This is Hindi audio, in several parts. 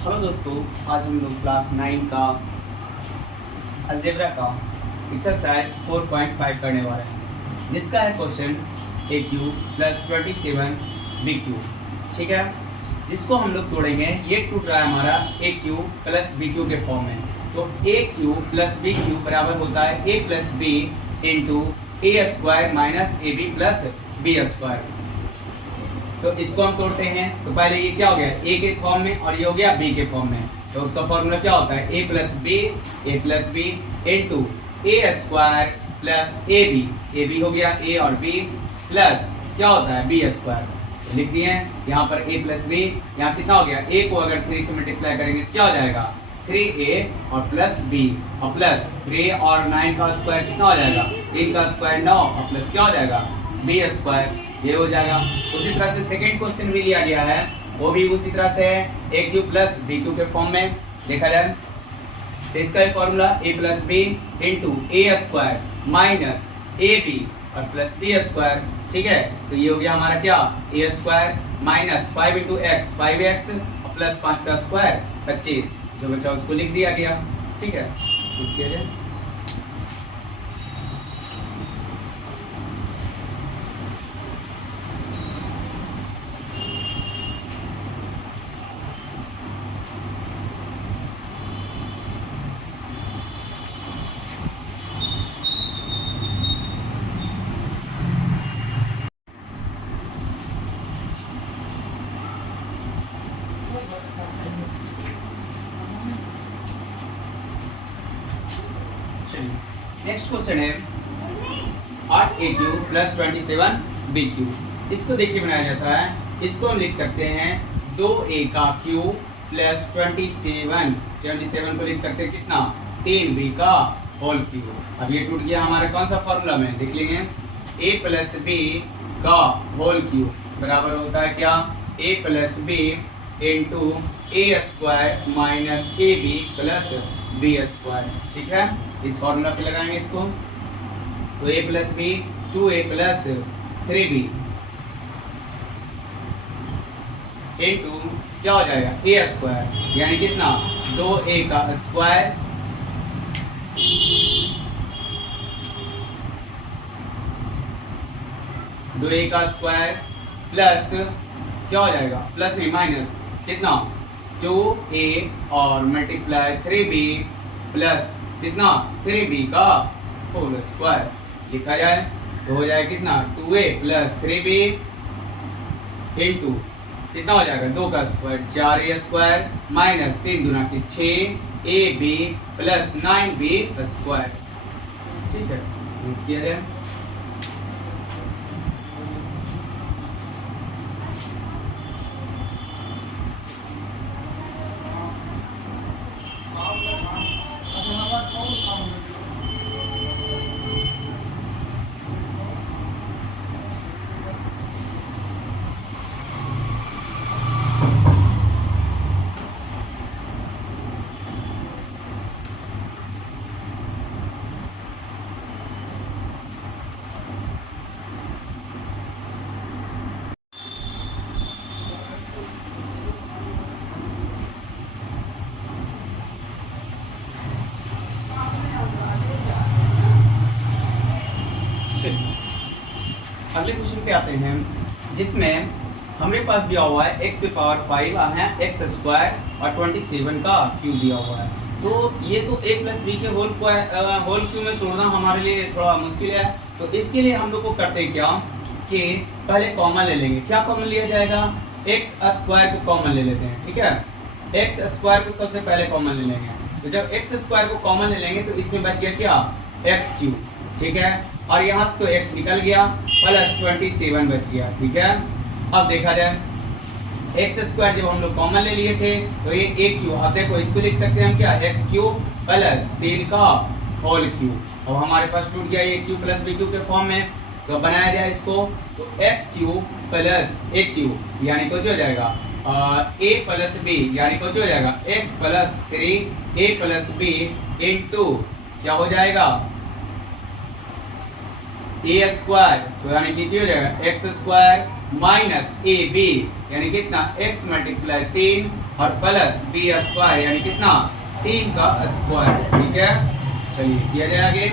हेलो दोस्तों, आज हम लोग क्लास 9 का अलजेब्रा का एक्सरसाइज 4.5 करने वाले हैं, जिसका है क्वेश्चन ए क्यू प्लस 27 बी क्यू। ठीक है, जिसको हम लोग तोड़ेंगे। ये टूट रहा है हमारा A cube plus B cube के फॉर्म में। तो A cube plus B cube बराबर होता है A plus B into A square minus A B plus B square. तो इसको हम तोड़ते हैं। तो पहले ये क्या हो गया, ए के फॉर्म में, और ये हो गया बी के फॉर्म में। तो उसका फॉर्मूला क्या होता है, A plus B into A square plus A B हो गया ए और बी, प्लस क्या होता है बी स्क्वायर। तो लिख दिए यहाँ पर ए प्लस बी। यहाँ कितना हो गया, ए को अगर 3 से मल्टीप्लाई करेंगे तो क्या हो जाएगा 3a और प्लस बी, और प्लस 3 और 9 का स्क्वायर कितना हो जाएगा, 3 का स्क्वायर 9, और प्लस क्या हो जाएगा बी स्क्वायर, ये हो जाएगा। उसी तरह से सेकंड क्वेश्चन भी लिया गया है, वो भी उसी तरह से है A cube plus B cube के फॉर्म में देखा जाए। तो इसका भी formula A plus B into A square minus A B और प्लस बी स्क्वायर। ठीक है, तो ये हो गया हमारा क्या, A square minus 5 into x 5x और प्लस 5 का स्क्वायर 25, जो बचा उसको लिख दिया गया। ठीक है, लिख दिया जाए। नेक्स्ट क्वेश्चन है 8 ए क्यू प्लस 27 बी क्यू। इसको देखिए बनाया जाता है। इसको हम लिख सकते हैं 2a का क्यू प्लस 27 को लिख सकते हैं कितना, 3b का होल क्यू। अब ये टूट गया हमारा कौन सा फॉर्मूला में, देख लेंगे a प्लस बी का होल क्यू बराबर होता है क्या, a plus B into A square minus A B plus B square. ठीक है, इस फॉर्मूला पे लगाएंगे इसको। तो a plus B 2a plus 3b into क्या हो जाएगा ए स्क्वायर, यानी कितना 2a का स्क्वायर प्लस क्या हो जाएगा, प्लस भी माइनस कितना 2a और मल्टीप्लाई 3b प्लस कितना 3b का होल स्क्वायर लिखा जाए। तो हो जाएगा कितना 2a प्लस 3b इंटू कितना हो जाएगा 2 का स्क्वायर 4a स्क्वायर माइनस 3 दूना की 6ab प्लस 9b स्क्वायर। ठीक है, नोट किया जाए। अगले क्वेश्चन पे आते हैं, जिसमें हमारे पास दिया हुआ है x पे पावर 5 है एक्स स्क्वायर और 27 का क्यू दिया हुआ है। तो ये तो a प्लस बी के होल क्यू में तोड़ना हमारे लिए थोड़ा मुश्किल है। तो इसके लिए हम लोग को करते हैं क्या, कि पहले कॉमन ले लेंगे। क्या कॉमन लिया जाएगा, एक्स स्क्वायर को कॉमन ले लेते हैं। ठीक है, एक्स स्क्वायर को सबसे पहले कॉमन ले लेंगे। तो जब एक्स स्क्वायर को कॉमन ले लेंगे तो इसमें बच गया क्या, एक्स क्यू। ठीक है, और यहाँ से तो x निकल गया प्लस 27 बच गया। ठीक है, अब देखा जाए एक्स स्क्वायर जब हम लोग कॉमन ले लिए थे तो ये ए क्यू, अब देखो इसको लिख सकते हैं हम क्या, एक्स क्यू प्लस 3 का होल क्यू। अब हमारे पास टूट गया ये क्यू प्लस बी क्यू के फॉर्म में। तो बनाया जाए इसको, तो एक्स क्यू प्लस ए क्यू यानी कुछ हो जाएगा ए प्लस बी, यानी कुछ हो जाएगा एक्स प्लस 3 ए प्लस बी इंटू क्या हो जाएगा ए स्क्वायर, तो यानी कि हो जाएगा X square minus A B यानी कितना x मल्टीप्लाई 3 और प्लस बी स्क्वायर यानी कितना 3 का स्क्वायर। ठीक है, चलिए किया जाए आगे।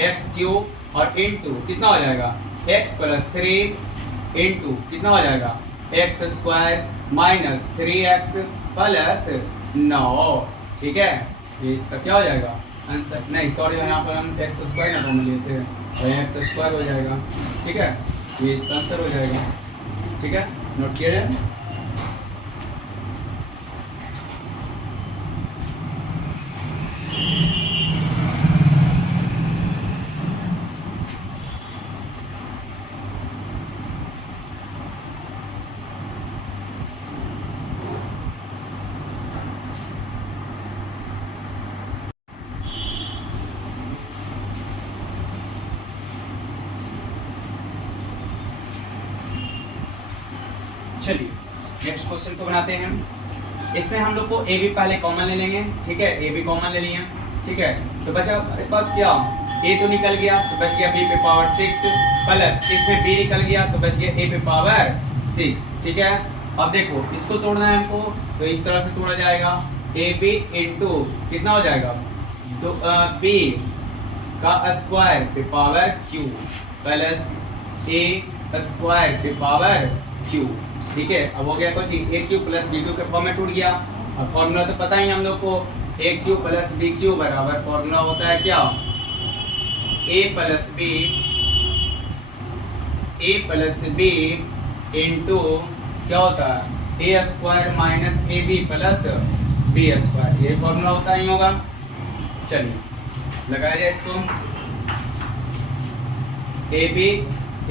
एक्स क्यूब और इंटू कितना हो जाएगा x प्लस 3 इंटू कितना हो जाएगा X square minus 3x plus 9। ठीक है, ये इसका क्या हो जाएगा आंसर। नहीं सॉरी, यहाँ पर हम एक्स स्क्वायर ना कॉमन लिए थे तो एक्स स्क्वायर हो जाएगा। ठीक है, ये इसका आंसर हो जाएगा। ठीक है, नोट किया जाए। चलिए नेक्स्ट क्वेश्चन को बनाते हैं। इसमें हम लोग को ए बी पहले कॉमन ले लेंगे। ठीक है, ए बी कॉमन ले लिया। ठीक है, तो बचा हमारे पास क्या, ए तो निकल गया तो बच गया बी पे पावर 6 प्लस इसमें बी निकल गया तो बच गया ए पे पावर 6। ठीक है, अब देखो इसको तोड़ना है हमको तो इस तरह से तोड़ा जाएगा। ए बी इंटू कितना हो जाएगा बी का स्क्वायर पे पावर क्यू प्लस ए स्क्वायर पे पावर क्यू। ठीक है, अब हो गया कुछ ए क्यू प्लस बी क्यू के फॉर्म में टूट गया। अब फॉर्मूला तो पता ही हम लोग को, ए क्यू प्लस बी क्यू बराबर फॉर्मूला होता है क्या, ए प्लस बी इंटू क्या होता है A square minus A B plus B square, ये फॉर्मूला होता ही होगा। चलिए लगाया जाए इसको, A B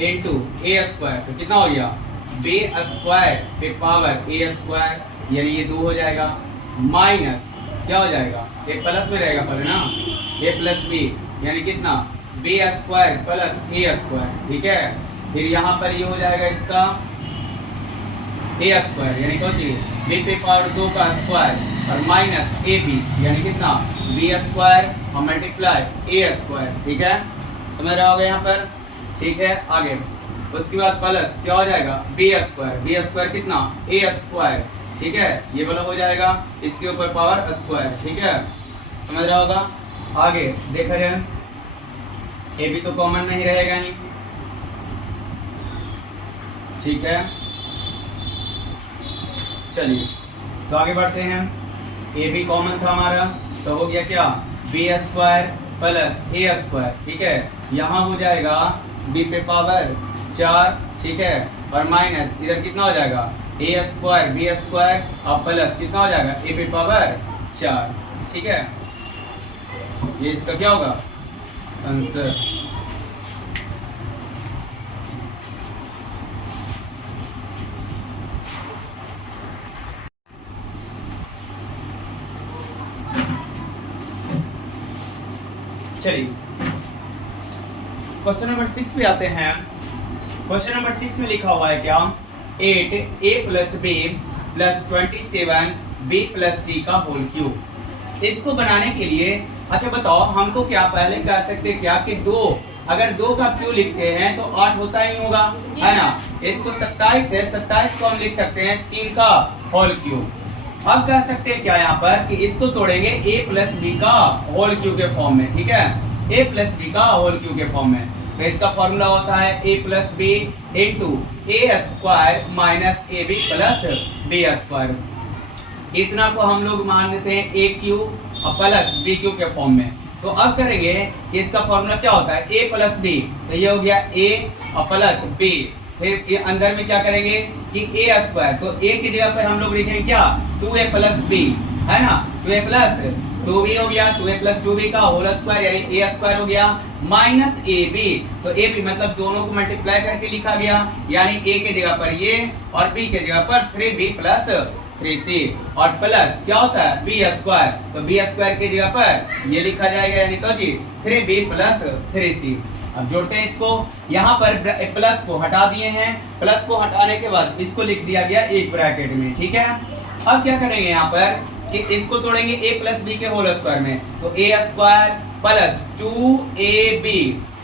into A square तो कितना हो गया बी स्क्वायर पे पावर ए स्क्वायर यानी ये 2 हो जाएगा माइनस क्या हो जाएगा ए प्लस में रहेगा पहले ना, ए प्लस बी यानी कितना बी स्क्वायर प्लस ए स्क्वायर। ठीक है, फिर यहाँ पर ये हो जाएगा इसका ए स्क्वायर यानी कौन सी बी पे पावर 2 का स्क्वायर और माइनस ए बी यानी कितना बी स्क्वायर और मल्टीप्लाई ए स्क्वायर। ठीक है, समझ रहे होगे यहाँ पर। ठीक है, आगे उसके बाद प्लस क्या हो जाएगा बी स्क्वायर कितना ए स्क्वायर। ठीक है, ये वाला हो जाएगा इसके ऊपर पावर स्क्वायर। ठीक है, समझ रहा होगा। आगे देखा जाए, ए बी तो कॉमन नहीं रहेगा नहीं। ठीक है, चलिए तो आगे बढ़ते हैं। ए बी कॉमन था हमारा तो हो गया क्या बी स्क्वायर प्लस ए स्क्वायर। ठीक है, यहाँ हो जाएगा बी पे पावर 4। ठीक है, और माइनस इधर कितना हो जाएगा ए स्क्वायर बी स्क्वायर और प्लस कितना हो जाएगा ए पे पावर 4। ठीक है, ये इसका क्या होगा आंसर। चलिए क्वेश्चन नंबर 6 पे आते हैं। क्वेश्चन नंबर 6 में लिखा हुआ है क्या 8 a plus B plus 27 b plus C का होल क्यूब। इसको बनाने के लिए अच्छा बताओ हमको क्या पहले कह सकते क्या कि 2 अगर 2 का क्यू लिखते हैं तो 8 होता ही होगा है ना। इसको 27 है, 27 को हम लिख सकते हैं 3 का होल क्यूब। अब कह सकते हैं क्या यहाँ पर कि इसको तोड़ेंगे a प्लस बी का होल क्यूब के फॉर्म में। ठीक है, a प्लस बी का होल क्यूब के फॉर्म में तो इसका फॉर्मूला होता है a plus B into A square minus A B plus B square. इतना को हम लोग मान लेते हैं ए क्यूब और प्लस बी क्यूब के फॉर्म में। तो अब करेंगे कि इसका फॉर्मूला क्या होता है a प्लस बी, तो ये हो गया a और प्लस b। फिर ये अंदर में क्या करेंगे कि a स्क्वायर, तो a की जगह पर हम लोग लिखेंगे क्या 2a प्लस b है ना, 2a प्लस 2b हो गया, 2a प्लस 2b का होल स्क्वायर यानी a स्क्वायर हो गया माइनस ab। तो ab मतलब दोनों को मल्टीप्लाई करके लिखा गया यानी a के जगह पर ये और b के जगह पर 3b प्लस 3c और प्लस क्या होता है b स्क्वायर, तो b स्क्वायर की जगह पर ये लिखा जाएगा यानी तो जी 3b प्लस 3c। अब जोड़ते हैं इसको, यहाँ पर प्लस को हटा दिए हैं, प्लस को हटाने के बाद इसको लिख दिया गया एक ब्रैकेट में। ठीक है, अब क्या करेंगे यहाँ पर कि इसको तोड़ेंगे a प्लस बी के होल स्क्वायर में, तो a स्क्वायर प्लस 2ab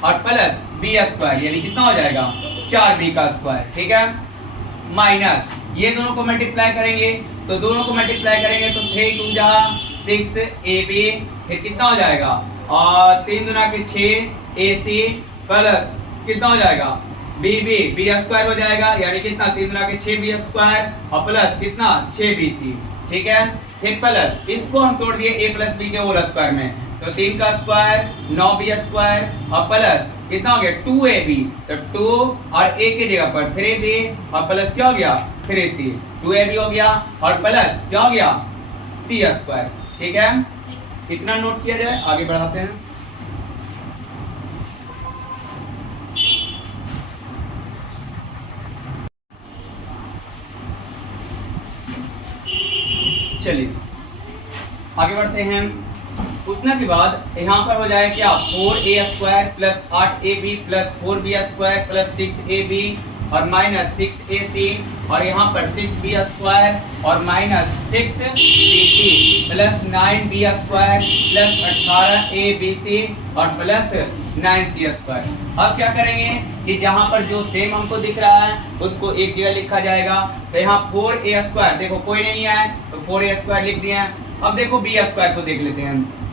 और प्लस b स्क्वायर यानी कितना हो जाएगा 4b का स्क्वायर। ठीक है, माइनस ये दोनों को मल्टीप्लाई करेंगे तो दोनों को मल्टीप्लाई करेंगे तो 3 2 जा 6 AB, फिर कितना हो जाएगा और 3 दूना के 6 AC प्लस कितना हो जाएगा BB, B स्क्वायर हो जाएगा, यानी कितना 3 दूना के 6 B स्क्वायर और प्लस कितना 6 BC। ठीक है, फिर प्लस इसको हम तोड़ दिए A प्लस B के होल स्क्वायर में, तो 3 का स्क्वायर 9B स्क्वायर और प्लस कितना हो गया 2AB, तो 2 और A की जगह पर 3B और प्लस क्या हो गया 3C, 2AB हो गया और प्लस क्या हो गया C स्क्वायर। ठीक है, इतना नोट किया जाए, आगे बढ़ाते हैं। चलिए आगे बढ़ते हैं। उतना के बाद यहाँ पर हो जाए क्या 4A square plus 8AB plus 4B square plus 6AB और माइनस 6AC और यहाँ पर 6B स्क्वायर और minus 6BC plus 9B square plus 18ABC और प्लस 9C स्क्वायर। अब क्या करेंगे कि जहाँ पर जो सेम हमको दिख रहा है उसको एक जगह लिखा जाएगा। तो यहाँ 4A स्क्वायर देखो कोई नहीं है तो 4A स्क्वायर लिख दिया। अब देखो B स्क्वायर को देख लेते हैं।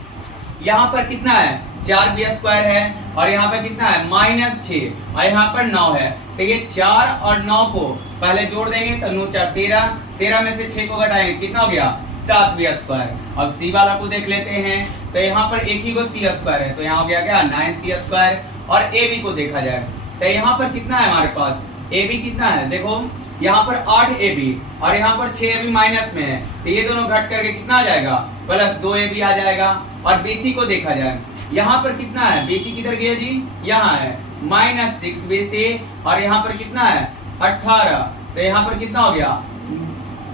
यहाँ पर कितना है 4B स्क्वायर है और यहाँ पर कितना है -6 और यहाँ पर 9 है, तो ये 4 और 9 को पहले जोड़ देंगे तो 9 4 13, 13 में से 6 को घटाएंगे कितना हो गया 7B स्क्वायर। अब C वाला को देख लेते हैं, तो यहाँ पर एक ही को C स्क्वायर है, तो यहाँ हो गया क्या 9C स्क्वायर। और AB को देखा जाए तो यहाँ पर कितना है हमारे पास AB कितना है, देखो यहाँ पर 8AB और यहाँ पर 6AB माइनस में है, तो ये दोनों घट करके कितना आ जाएगा प्लस 2AB आ जाएगा। और BC को देखा जाए, यहाँ पर कितना है BC किधर गया जी, यहाँ है -6BC और यहाँ पर कितना है 18, तो यहाँ पर कितना हो गया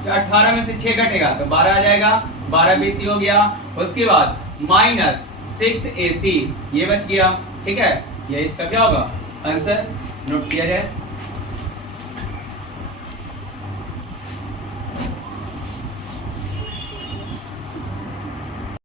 18 में से 6 घटेगा तो 12 आ जाएगा, 12BC हो गया। उसके बाद -6AC ये बच गया। ठीक है, ये इसका क्या होगा आंसर, नोट किया जाए।